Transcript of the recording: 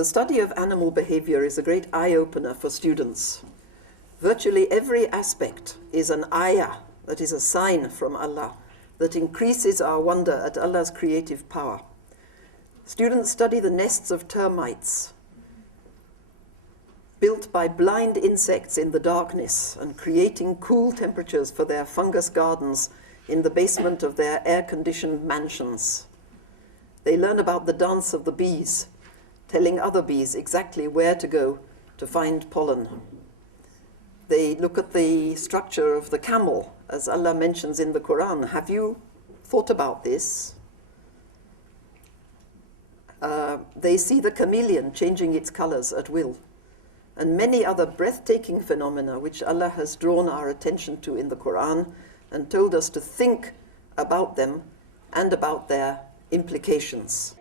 The study of animal behavior is a great eye-opener for students. Virtually every aspect is an ayah, that is a sign from Allah, that increases our wonder at Allah's creative power. Students study the nests of termites, built by blind insects in the darkness and creating cool temperatures for their fungus gardens in the basement of their air-conditioned mansions. They learn about the dance of the bees, telling other bees exactly where to go to find pollen. They look at the structure of the camel, as Allah mentions in the Quran. Have you thought about this? They see the chameleon changing its colors at will, and many other breathtaking phenomena which Allah has drawn our attention to in the Quran and told us to think about them and about their implications.